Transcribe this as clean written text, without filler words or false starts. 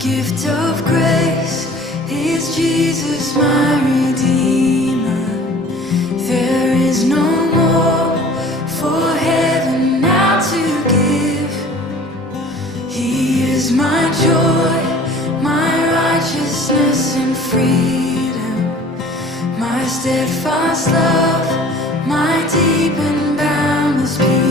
gift of grace is Jesus, my Redeemer. There is no more for heaven now to give. He is my joy, my righteousness and freedom, my steadfast love, my deep and boundless peace.